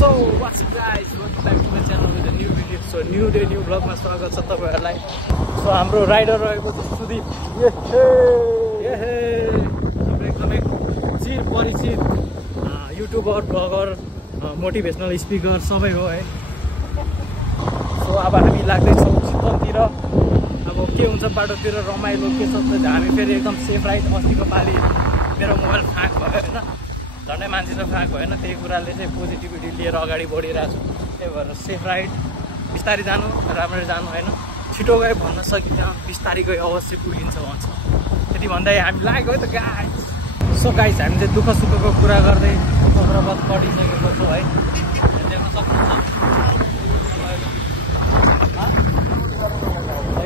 So what's up guys, welcome back to my channel with a new video. So new day new vlog मा स्वागत छ तपाईहरुलाई. So हाम्रो rider रहेको छ सुदीप. ये हाम्रो एकदमै चिर परिचित युट्युबर, ब्लगर, मोटिभेशनल स्पिकर सबै हो है. सो अब हामी लाग्दै छौं चितवनतिर. अब के हुन्छ बाटोतिर रमाइलो के छ त हामी फेरि एकदम सेफ राइड. अस्तिको पाली मेरो मोबाइल फ्याक भयो हैन. झन्डै मान्छे त फ्याक भएन. त्यही कुराले चाहिँ पोजिटिभिटी लिएर अगाडि बढिरहेको छु. त्यही भएर सेफ राइड, बिस्तारै जानु, राम्ररी जानु हैन. छिटो गए भन्न सकिन्छ, बिस्तारै गए अवश्य पुगिन्छ भन्छ. त्यति भन्दै हामी लाग्यो है त गाइस. सो गाइस हामी चाहिँ दुःख सुखको कुरा गर्दै खबरबाद पढिसकेको छौँ है. देख्न सक्नुहुन्छ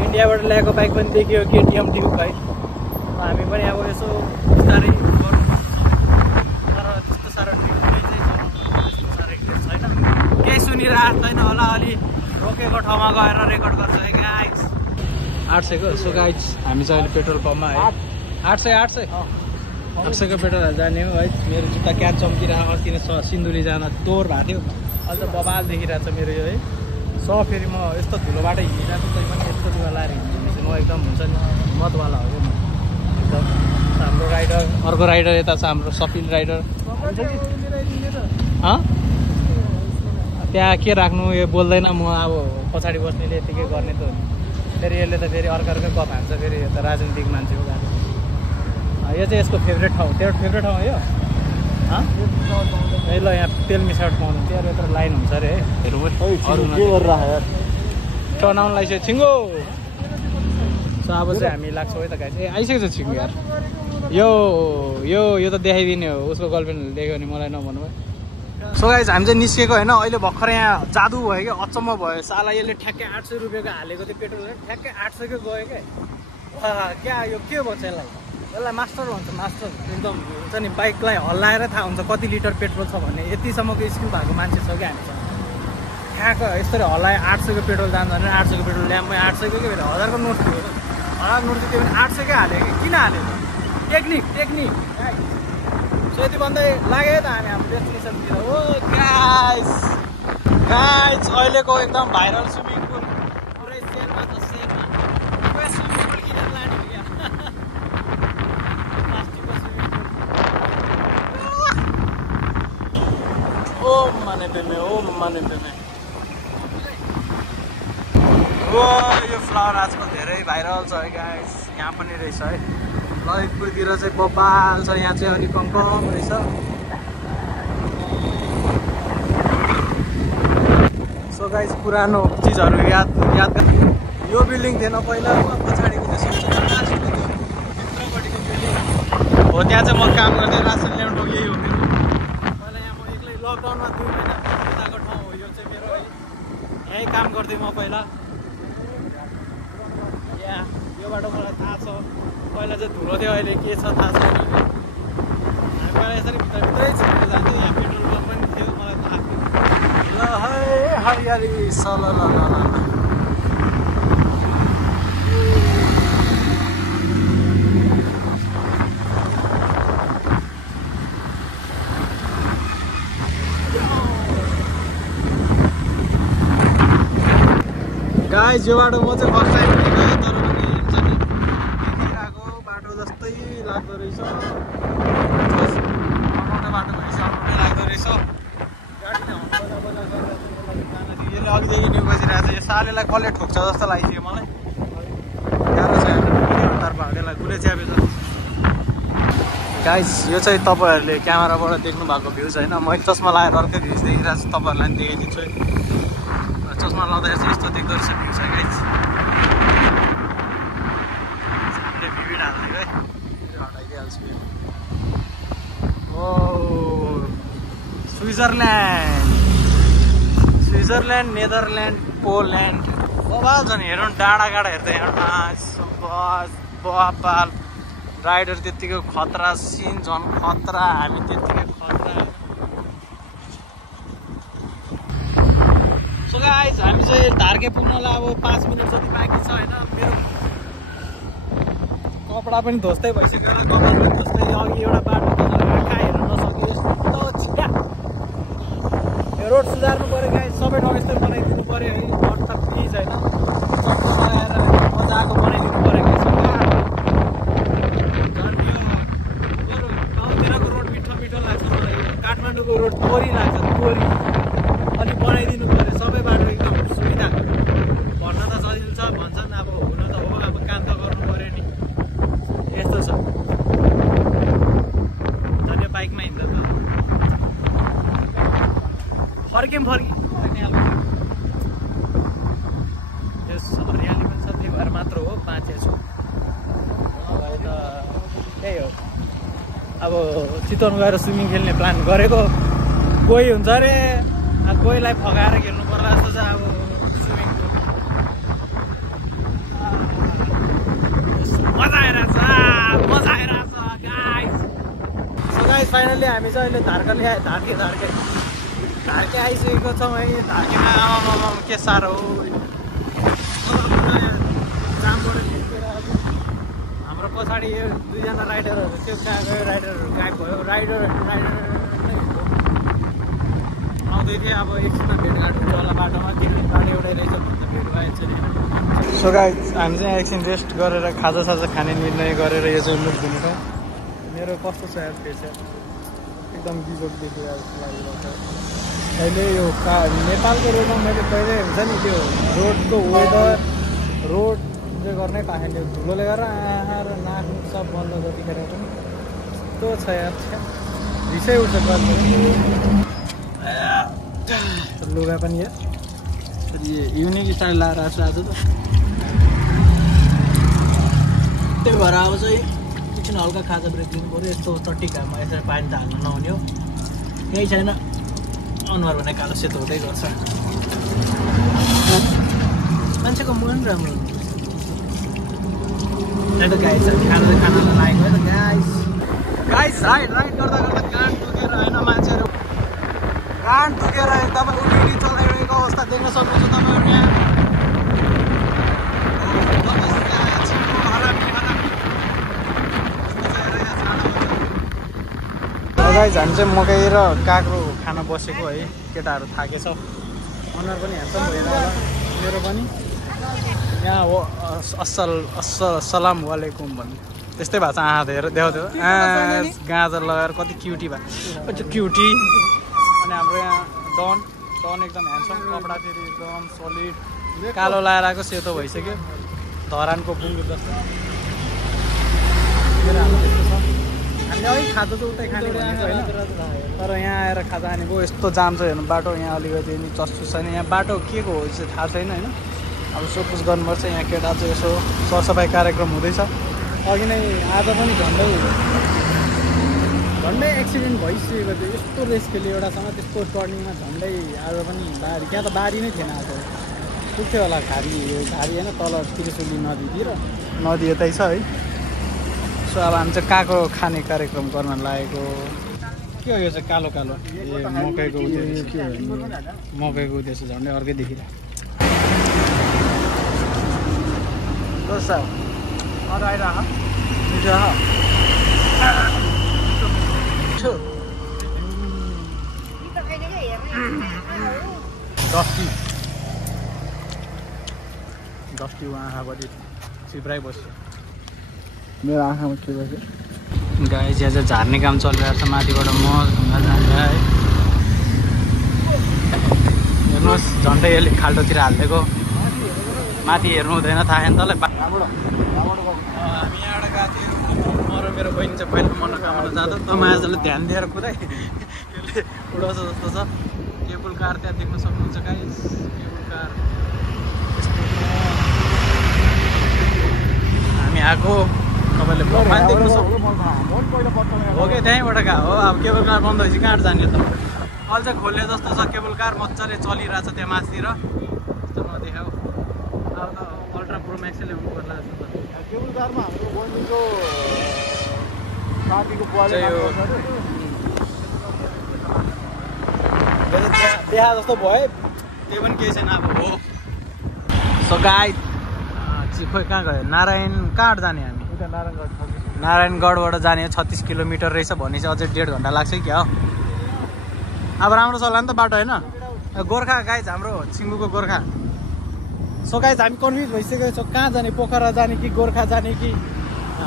इन्डियाबाट ल्याएको बाइक पनि देखियो केटिएम ड्युक है. हामी पनि अब यसो बिस्तारै गर्नुपर्छ. केही सुनिरहेको छैन होला. अलि रोकेको ठाउँमा गएर रेकर्ड गर्छ है गाइस. 800 को. सो गाइस हामी चाहिँ अहिले पेट्रोल पम्पमा है. 800 को पेट्रोल जाने हो है. मेरो जुत्ता क्या चम्किरहेको. अस्ति सिन्धुली जान तोर भएको थियो. अहिले त बबाल देखिरहेको छ मेरो यो है. सो फेरि म यस्तो धुलोबाट हिँडिरहेको चाहिँ पनि यस्तो लुगा लाएर हिँड्छु. म एकदम हुन्छ नि मतवाला हो म एकदम. हाम्रो राइडर, अर्को राइडर यता छ हाम्रो सपिल राइडर. त्यहाँ के राख्नु, यो बोल्दैन. म अब पछाडि बस्नेले यतिकै गर्ने त हो. फेरि यसले त फेरि अर्को गफ हान्छ. फेरि यो त राजनीतिक मान्छे हो गएको. यो चाहिँ यसको फेभरेट ठाउँ. तेरो फेभरेट ठाउँ हो यो? ए ल यहाँ तेल मिसाएर खुवाउनु. त्यहाँ यत्रो लाइन हुन्छ अरे हेरौँ टर्न आउन लागिसक्यो छिङ्गो. सो अब चाहिँ हामी लाग्छौँ है त गाइस. ए आइसकेको छ छिङ्गो यार. यो त देखाइदिने हो. उसको गर्लफ्रेन्डले देख्यो भने मलाई नभन्नु है. सो गाइस हामी चाहिँ निस्केको होइन. अहिले भर्खर यहाँ जादु भयो क्या. अचम्म भयो. साला यसले ठ्याक्कै 800 रुपियाँको हालेको थियो पेट्रोल. ठ्याक्कै 800 को गयो क्या. क्या यो के भन्छ यसलाई मास्टर भन्छ. मास्टर एकदम हुन्छ नि. बाइकलाई हल्लाएर थाहा हुन्छ कति लिटर पेट्रोल छ भन्ने. यतिसम्मको स्किल भएको मान्छे छ क्या हामीसँग. ठ्याक्क यसरी हल्लाए 800 को पेट्रोल जान्छ भने 800 को पेट्रोल ल्याम. 800 को के भन्छ 1000 को नोट थियो. 1000 नोट थियो भने 800 कै हालेको. किन हालेको? टेक्निक. सो यति भन्दै लाग्यो त हामी हाम्रो डेस्टिनेसनतिर. ओ गाइस अहिलेको एकदम भाइरल स्विमिङ पुल पुरै सेलमा छ. सेलमा स्विमिङ पुल किनेर लाने क्या. प्लास्टिकको स्विमिङ पुल. ओ माने पेमे. ओ यो फ्लावर आजकल धेरै भाइरल छ है गाइस. यहाँ पनि रहेछ है. ललितपुरतिर चाहिँ बबाल छ. यहाँ चाहिँ अलिक कम रहेछ. सो गाइस पुरानो चिजहरू याद यो बिल्डिङ थिएन पहिला. पछाडिको चाहिँ भित्रपट्टिको बिल्डिङ हो. त्यहाँ चाहिँ म काम गर्थेँ. रासन ल्याउनु यही हो मेरो. पहिला यहाँ म एक्लै लकडाउनमा 2 महिना यताको ठाउँ हो यो चाहिँ मेरो है. यहीँ काम गर्थेँ म पहिला. यो बाटो मलाई थाहा छ. पहिला चाहिँ धुलो थियो, अहिले के छ थाहा छैन. हामी पहिला यसरी भित्रै छिरेर जान्थ्यौँ. यहाँ पेट्रोल पम्प पनि थियो मलाई थाहा थियो. ल है हरियाली सल ल गाइस. यो बाटो म चाहिँ फर्स्ट टाइम गएँ तर पनि हुन्छ नि देखिरहेको बाटो जस्तै लाग्दो रहेछ. बाटो भएपछि अप्ठ्यारो लाग्दो रहेछ. गाडीले यसले अघिदेखि न्यु बजिरहेको छ. यो सालेलाई कसले ठोक्छ जस्तो लागिसक्यो मलाई. गाह्रो छ तर्फ यसलाई कुले च्यापेछ. गाइस यो चाहिँ तपाईँहरूले क्यामेराबाट देख्नु भएको भ्युज होइन. मैले चस्मा लगाएर अर्कै भ्युज देखिरहेको छु. तपाईँहरूलाई पनि देखाइदिन्छु है. चस्मा लाउँदाखेरि चाहिँ यस्तो देख्दो रहेछ भ्यू छ गाइस. हामीले भिडियो हाल्दियो है. हटाइदिइहाल्छु. ओ स्विजरल्यान्ड, नेदरल्यान्ड, पोल्यान्ड बबाल छ नि. हेर्नु डाँडा हेर्दै बस बबाल. राइडर त्यत्तिकै खतरा. सिन झन् खतरा. हामी त्यत्तिकै खतरा. सो गाइस हामी चाहिँ धार्के पुग्नलाई अब 5 मिनट जति बाँकी छ होइन. मेरो कपडा पनि धोस्तै भइसक्यो. कपडा पनि धोस्तै. अघि एउटा बाटो आँखा हेर्न नसक्यो. यस्तो यो रोड सुधार्नु पऱ्यो गाइस, सबै ठाउँ यस्तै बनाइदिनु पऱ्यो है। रोड त प्लिज होइन लगाएर मजाको बनाइदिनु पऱ्यो गाइस। झन् यो गाउँतिरको रोड मिठो मिठो लाग्छ मलाई, काठमाडौँको रोड तोरी लाग्छ, तोरी। अलिक बनाइदिनु पऱ्यो, सबै बाटो एकदम सुविधा। भन्न त सजिलो छ भन्छन्, अब हुन त हो, अब काम त गर्नु पऱ्यो नि। यस्तो छ धन्य बाइकमा हिँड्दा त फर्क्यौँ यस हरियाली पनि छ, त्यही भएर मात्र हो बाँचेको छु। नभए त त्यही हो। अब चितवन गएर स्विमिङ खेल्ने प्लान गरेको, कोही हुन्छ अरे, अब कोहीलाई फगाएर खेल्नु पर्ला जस्तो छ। अब स्विमिङ मजा आइरहेछ गाइस। सो गाइस फाइनली हामी चाहिँ अहिले धार्के आइसकेको छौँ है। धार्केमा आमामा के साह्रो हो, जामबाट निस्केर हाम्रो पछाडि यो दुईजना राइडरहरू त्यो कहाँ गयो, राइडरहरू गायब भयो। राइडर आउँदै थिएँ, अब एकछिनमा भेटघाट हुन्छ होला बाटोमा। त्यो गाडी एउटै रहेछ भन्दा भेट भएछ नि। सो गाइस हामी चाहिँ एकछिन रेस्ट गरेर खाजासाजा खाने निर्णय गरेर यो चाहिँ लुक दिने ठाउँ। मेरो कस्तो छ यार फेस, एकदम बिजोग देखिरहेको लागिरहेको छ अहिले। यो नेपालको रोडमा मैले कहिले हुन्छ नि त्यो रोडको वेदर, रोड चाहिँ गर्नै पाएन, त्यो धुलोले गर्दा आएर नाक सब बन्द जतिखेर पनि यस्तो छ यार, रिसै उठ्छ गर्नु। लुगा पनि यार युनिक स्टाइल लाएर आएको छु आज त, त्यही भएर अब चाहिँ एकछिन हल्का खाजा ब्रेक दिनु पऱ्यो। यस्तो चट्टी घाममा यसरी पानी त हाल्नु नहुने हो, केही छैन। अनुहार भने कालो सेतो हुँदै गर्छ, मान्छेको मन राम्रो हुन्छ। गाइस खानालाई लागेको है त गाइस। राइड गर्दा कान दुखेर होइन मान्छेहरू, कान दुखेर एकदम उनी चलाइरहेको अवस्था देख्न सक्नुहुन्छ तपाईँहरू यहाँ। गाइस हामी चाहिँ मकै र काँक्रो खान बसेको है। केटाहरू थाकेछ, अनुहार पनि ह्यान्डसम भएर होला मेरो पनि। यहाँ हो अस्सलाम वालेकुम भन्नु त्यस्तै भएको छ। धेर देखाउँथ्यो गाजर लगाएर कति क्युटी भएको त्यो क्युटी। अनि हाम्रो यहाँ डन एकदम ह्यान्डसम, कपडा फेरि एकदम सलिड, कालो लगाएर आएको सेतो भइसक्यो, धरानको बुङ्गु जस्तो। हामीले अलिक खाजा चाहिँ उतै खाने भनेको होइन, तर यहाँ आएर खाजा खाने भयो। यस्तो जाम छ हेर्नु, बाटो यहाँ अलिकति चस्छु छैन। यहाँ बाटो के को हो चाहिँ थाहा छैन होइन, अब सोधपुछ गर्नुपर्छ। यहाँ केटा चाहिँ यसो सरसफाइ कार्यक्रम हुँदैछ। अघि नै आज पनि झन्डै एक्सिडेन्ट भइसकेको थियो। यस्तो रेस खेल्यो एउटासँग, त्यस्तो टर्निङमा झन्डै आज पनि बारी, त्यहाँ त बारी नै थिएन आज, पुग्थ्यो होला घारी होइन तल त्रिशुली नदीतिर, नदी यतै छ है। सो अब हामी चाहिँ काँक्रो खाने कार्यक्रम गर्न लागेको। के हो यो चाहिँ कालो कालो, ए मकैको उद्देश्य के हो, मकैको उद्देश्य झन्डै अर्कै देखिरहेको। कस्तो अरू आइरह डस्टी आँखाभरि चिप्राइ बस्यो। मेरो आँखामा के बस्यो गाइस। यहाँ चाहिँ झार्ने काम चलिरहेको छ, माथिबाट म ढुङ्गा झार्दा है। हेर्नुहोस् झन्डै यसले खाल्टोतिर हालिदिएको, माथि हेर्नु हुँदैन, थाहा छैन तँलाई। हामी यहाँबाट गएको थियौँ, म र मेरो बहिनी चाहिँ पहिला मनोकामना जाँदा, त मान्छेले ध्यान दिएर पुरै यसले उडाउँछ जस्तो छ। केबल कार त्यहाँ देख्न सक्नुहुन्छ गाइस, केबल कार। हामी आएको तपाईँले भगवान देख्नु सक्नुहुन्छ हो कि त्यहीँबाट गएको हो। अब केबल कार बन्द भएपछि कहाँ जाने त, अहिले चाहिँ खोल्ने जस्तो छ। केबल कार मजाले चलिरहेछ त्यहाँ माथितिर, त्यस्तो नदेखाऊ। अब त अल्ट्रा प्रो म्याक्सै ल्याउनु पर्ला जस्तो छ। केबल कारमा हाम्रो बहिनीको साथीको बुवाले देखा जस्तो भयो, त्यो पनि केही छैन अब हो। सो गाइस खोइ कहाँ गयो, नारायण कहाँ जाने हामी? नारायणगढबाट जाने 36 किलोमिटर रहेछ भनेपछि अझै 1.5 घन्टा लाग्छ क्या हो। अब राम्रो चल्ला नि त बाटो होइन गोर्खा गाइज हाम्रो छिङ्गुको गोर्खा सो गाइज हामी कन्फ्युज भइसकेको छौँ कहाँ जाने पोखरा जाने कि गोर्खा जाने कि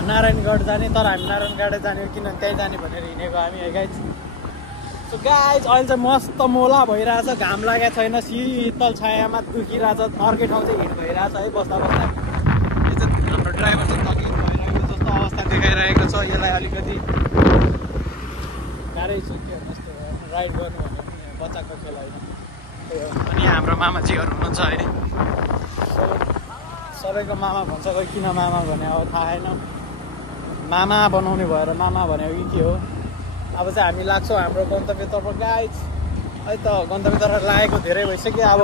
नारायणगढ जाने तर हामी नारायणगढ जाने किनभने त्यहीँ जाने भनेर हिँडेको हामी है गाइज सो गाइज अहिले चाहिँ मस्त मोला भइरहेछ घाम लागेको छैन शीतल छायामा दुखिरहेछ अर्कै ठाउँ चाहिँ हिँड भइरहेछ है बस्दा बस्दा यो चाहिँ हाम्रो ड्राइभर चाहिँ थकित भइरहेको जस्तो अवस्था देखाइरहेको छ यसलाई अलिकति गाह्रै छ के जस्तो राइड गर्नु भने बच्चाको खेल होइन अनि हाम्रो मामाजीहरू हुनुहुन्छ है सबैको मामा भन्छ कोही किन मामा भने अब थाहा छैन मामा बनाउने भएर मामा भनेको कि के हो अब चाहिँ हामी लाग्छौँ हाम्रो गन्तव्यतर्फ गाइज है त गन्तव्यतर्फ लागेको धेरै भइसक्यो अब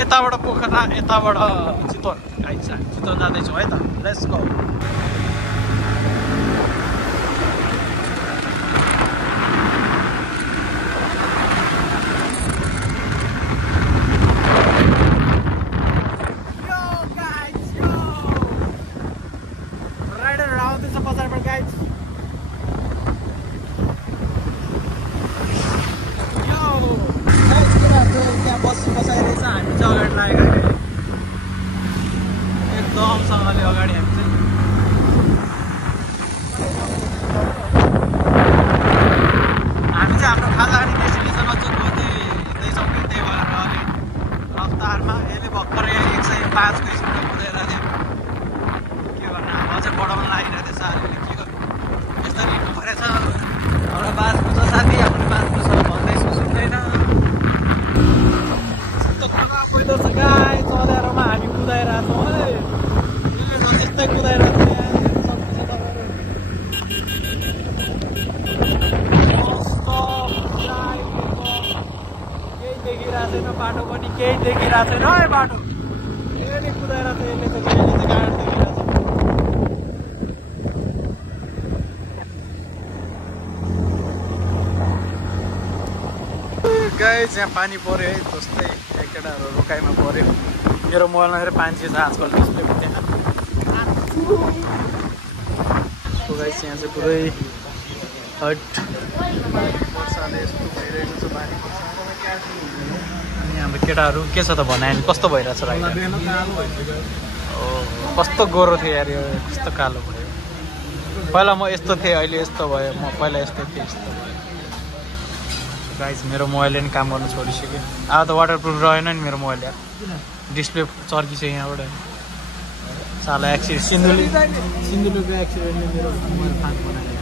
यताबाट पोखरा यताबाट चितवन गाइज चितवन जाँदैछौँ है त लेट्स गो एकदमसँगले अगाडि हामी चाहिँ हाम्रो खाजा खाने डेस्टिनेसन अझ खोज्दैछौँ कि त्यही भएर अलिक रफ्तारमा यसले भर्खरै 105 को स्पिडमा कुदेर थियो के गर्नु अझै बढाउन लागिरहेको थियो साह्रै के गर्नु यस्तो हिँड्नु परेछ हाम्रो बासको छ साथी हाम्रो बासको छ भन्दैछु सुन्दैन पहिलो छ गाई चलेरमा हामी कुदाइरहेको छौँ है यस्तै कुदाइरहेको छ केही देखिरहेको छैन बाटो पनि केही देखिरहेको छैन है बाटो यसले कुदाइरहेको छ यसले चाहिँ गाडी देखिरहेको छ गाई यहाँ पानी पऱ्यो है जस्तै केटाहरू रोकाइमा पऱ्यो मेरो मोबाइलमा फेरि पानी छ आजकल डिस्प्ले हुँदैन गाइस यहाँ चाहिँ पुरै हट वर्षाले यस्तो भइरहेको छ पानी अनि हाम्रो केटाहरू के छ त भनायो नि कस्तो भइरहेछ र कस्तो गोरो थियो यार यो कस्तो कालो भयो पहिला म यस्तो थिएँ अहिले यस्तो भयो म पहिला यस्तो थिएँ यस्तो भयो गाइस मेरो मोबाइलले नि काम गर्नु छोडिसक्यो अब त वाटरप्रुफ रहेन नि मेरो मोबाइल यार डिस्प्ले चर्किसक्यो यहाँबाट साला एक्सिडेन्ट सिन्धुलीको एक्सिडेन्टले मेरो मोबाइल फाँक बनाइदिएको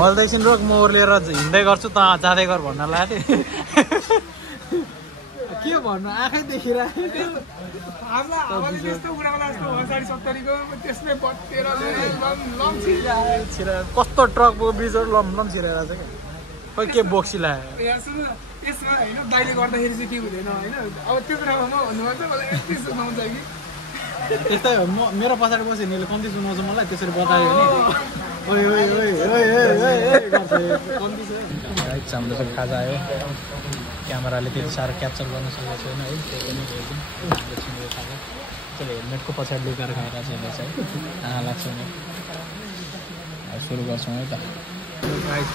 मैले त एकछिन रोक म ओर्लिएर हिँड्दै गर्छु त जाँदै गर भन्न लाग्यो के भन्नु आँखै देखिरहेको कस्तो ट्रकको ब्रिजहरू लम छिराएर छ क्या खै के बोक्सी लाग्यो दाइले गर्दाखेरि चाहिँ के हुँदैन होइन अब त्यो कुरामा म भन्नुपर्छ मलाई यति सुनाउँछ कि त्यस्तै हो म मेरो पछाडि बस्यो नि कम्ती सुनाउँछ मलाई त्यसरी बतायो भने हाम्रो चाहिँ खाजा आयो क्यामेराले त्यति साह्रो क्याप्चर गर्न सकेको छैन है त्यही पनि खाजा त्यसले हेलमेटको पछाडि लुकाएर खाइरहेको छ यसले चाहिँ आँखा लाग्छ नि सुरु गर्छौँ है त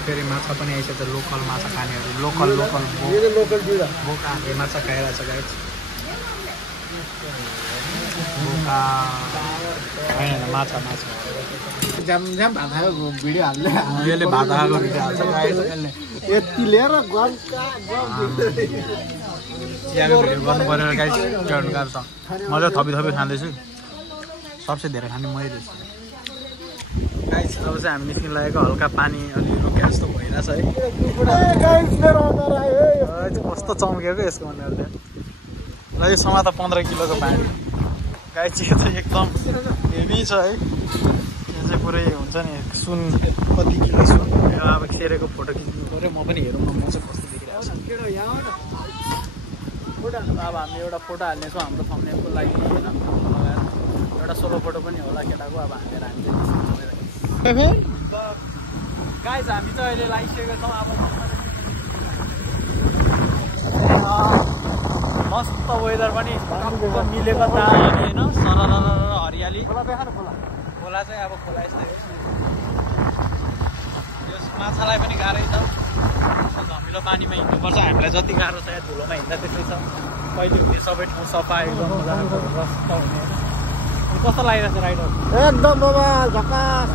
फेरि माछा पनि आइसक्यो लोकल माछा खानेहरू लोकल बोकाले माछा खाइरहेको छ गाइस बोका होइन माछा झ्याम भात खाएको भिडियो हाल्ने यसले भात खाएको भिडियो हाल्छ गाइस यसले यति लिएर चियाको भिडियो गर्नु परेर गाइस गर्नु गाह्रो छ म चाहिँ थपी खाँदैछु सबसे धेरै खाने मै रहेछु गाइस अब चाहिँ हामी निस्किन लागेको हल्का पानी अलि रोकिया जस्तो भइरहेछ है कस्तो चम्केको यसको अनुहार ल यो समात 15 किलोको पानी गाइस यो चाहिँ एकदम हेभी छ है यो चाहिँ पुरै हुन्छ नि सुन कति किलो सुन अब खेरेको फोटो खिच्नु पऱ्यो म पनि हेरौँ न म चाहिँ कस्तो देखिरहेको छ अब हामी एउटा फोटो हाल्नेछौँ हाम्रो थम्बनेलको लागि होइन एउटा सोलो फोटो पनि होला केटाको अब हालेर हामी गाइस हामी चाहिँ अहिले लागिसकेको छौँ अब मस्त वेदर पनि मिलेको छ हामी होइन सरर हरियाली खोला चाहिँ अब खोला यस्तै हो यो माछालाई पनि गाह्रै छ धमिलो पानीमा हिँड्नुपर्छ हामीलाई जति गाह्रो छ यहाँ धुलोमा हिँड्दा त्यस्तै छ कहिले हुने सबै ठाउँ सफा एकदम रस्त हुने कस्तो लागिरहेको छ राइडर एकदम बाबा झकास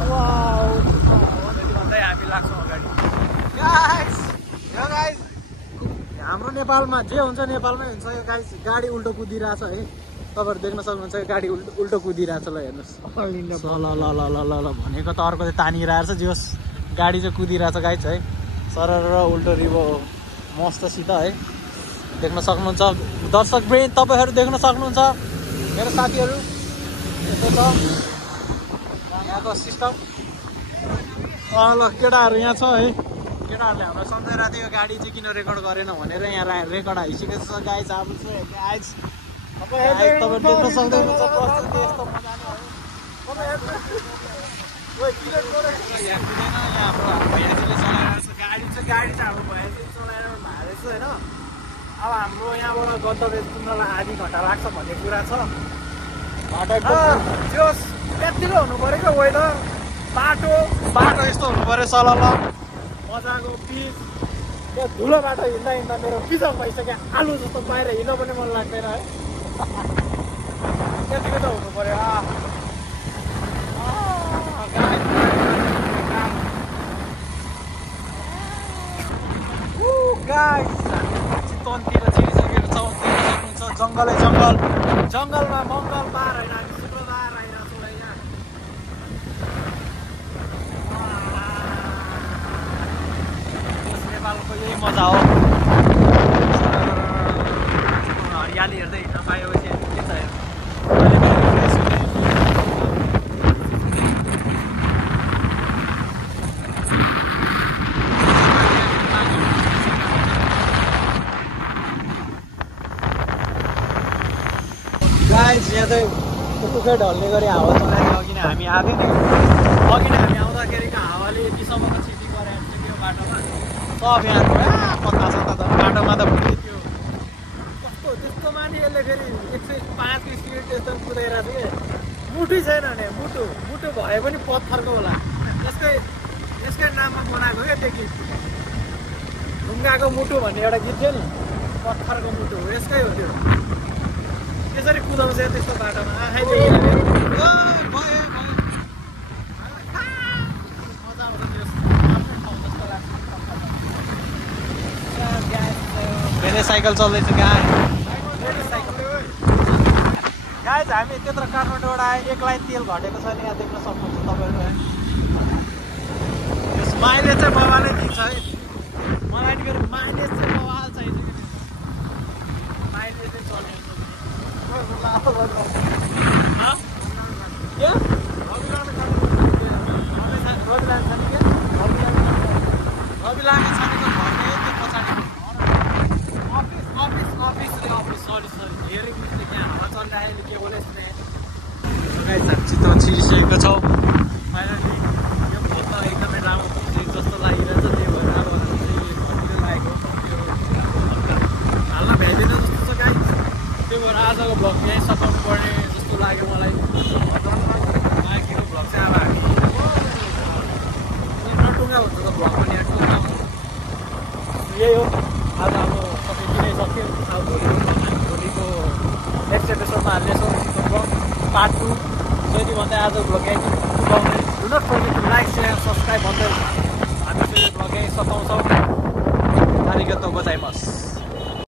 भन्दै हामी लाग्छौँ अगाडि हाम्रो नेपालमा जे हुन्छ नेपालमै हुन्छ यो गाइस गाडी उल्टो कुदिरहेछ है तपाईँहरू देख्न सक्नुहुन्छ गाडी उल्टो कुदिरहेछ ल हेर्नुहोस् ल ल ल ल ल ल भनेको त अर्को चाहिँ तानिरहेछ जे होस् गाडी चाहिँ कुदिरहेछ गाइस है सरर उल्टो रिभो मस्तसित है देख्न सक्नुहुन्छ दर्शक ब्रेन तपाईँहरू देख्न सक्नुहुन्छ मेरो साथीहरू यस्तो छ यहाँको सिस्टम ल केटाहरू यहाँ छ है केटाहरूले हामीलाई सम्झाइरहेको थियो यो गाडी चाहिँ किन रेकर्ड गरेन भनेर यहाँ रेकर्ड आइसकेको छ गाइस अब आज तपाईँहरू देख्न सक्नुहुन्छ यस्तो मजाले गाडी चाहिँ हाम्रो भैयाजीले चलाएर भाइरहेछ होइन अब हाम्रो यहाँबाट गन्तव्य पुग्नलाई आधी घन्टा लाग्छ भन्ने कुरा छ त्यो यतिकै हुनु पऱ्यो क्या वेदर बाटो यस्तो हुनु पऱ्यो सलल मजाको पिच त्यो धुलो बाटो हिँड्दा हिँड्दा मेरो पिजक भइसक्यो आलु जस्तो बाहिर हिँड्न पनि मन लाग्दैन है त्यतिकै त हुनु पऱ्यो चितवनतिर छिरिसकेको छौँ सक्नुहुन्छ जङ्गलै जङ्गलमा मङ्गलबार होइन हामी शुक्रबार आइरहेको छौँ यहाँ नेपालको यही मजा हो हरियाली हेर्दै हिँड्न पाएपछि के छ यहाँ चाहिँ टुक्कै ढल्ने गरी हावा चलाइदियो अघि नै हामी आएको नि अघि नै हामी आउँदाखेरिको हावाले यतिसम्मको छिटी गराएको थियो त्यो बाटोमा सब यहाँ कता छ त बाटोमा त त्यो कस्तो त्यस्तो माथि यसले फेरि 105 को स्पिड त्यस्तो कुदाइरहेको थियो कि मुटु छैन भने मुटु भए पनि पत्थरको होला यसकै नाममा बनाएको क्या त्यो गीत ढुङ्गाको मुटु भन्ने एउटा गीत थियो नि पत्थरको मुटु हो यसकै हो त्यो त्यसरी कुदाउँछ त्यस्तो बाटोमा आँखै देखिहाल्यो मजा आउँछ त्यो धेरै साइकल चल्दैछ गाई हामी त्यत्रो काठमाडौँबाट आयो 1 लाइन तेल घटेको छ नि यहाँ देख्न सक्नुहुन्छ तपाईँहरू यस माइलेज चाहिँ बाबाले दिन्छ है मलाई नि फेरि माइलेज चाहिँ बवाल चाहिन्छ कि माइलेज चाहिँ चल्ने चितवन छिरिसकेको छौँ फाइनली यो फोटो एकदमै राम्रो जस्तो लागिरहेछ त्यही भएर अब लागेको हाल्न भ्याइँदैन जस्तो छ गाई त्यही भएर आजको भ्लग यहीँ सघाउनु पर्ने जस्तो लाग्यो मलाई बाँकीको भ्लग चाहिँ अब हामी नटुङ्गा भन्छ त भ्लग पनि यही हो आज अब सबै किनै सक्यो अब भोलिको नेक्स्ट एपिसोडमा हाल्नेछौँ भ्लग पार्ट 2 जति भन्दै आज भ्लग यहीँ पुगाउने do not forget to like share subscribe भन्दै हामी फेरि भ्लग यहीँ सघाउँछौँ आरिगातो गोजाइमास